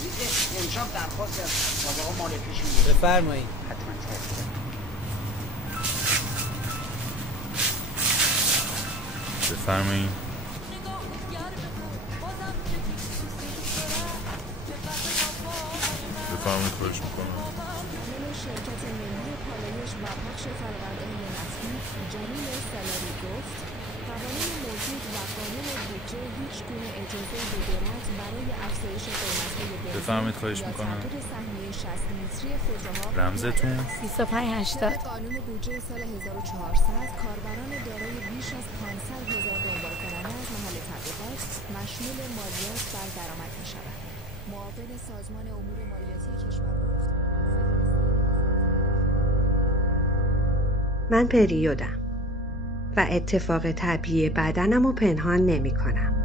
عزیز امشب درخواست از آقا مالکشون بود. بفرمایید. حتما تشکر. بفرمایید. بفرمایید خواهش میکنم. شرکت ملی پالایش و پخش فرآوردهای نفتی جلیل سالاری گفت قوانین موجود و قانون بودجه هیچ گونه اجازه به دولت برای افزایش قیمت‌های بنزین بفرمایید خواهش میکنم. یا تغییر سهمیه 60 لیتری خودروها رمزتون 2580. قانون بودجه سال 1400 کاربران دارای بیش از 500,000 دنبال کننده از محل تبلیغات مشمول مالیات بر درآمد می‌شوند. معاون سازمان امور مالیاتی کشور گفت من پریودم و اتفاق طبیعی بدنم رو پنهان نمی کنم.